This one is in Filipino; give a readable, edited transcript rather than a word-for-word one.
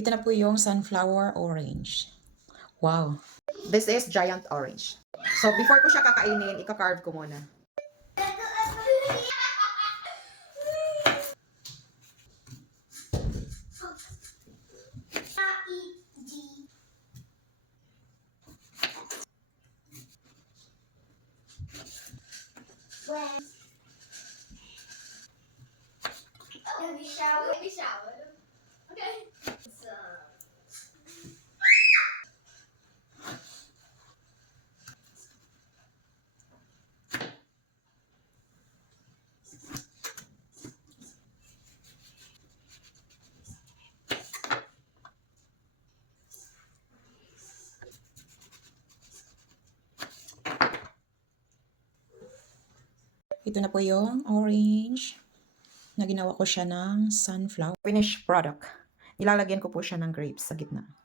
Ito na po yung sunflower orange. Wow. This is giant orange. So, before ko siya kakainin, ika-carve ko muna. Let me shower. Let me shower. Okay. So. Ito na po yung orange na ginawa ko siya ng sunflower. Finished product. Nilalagyan ko po siya ng grapes sa gitna.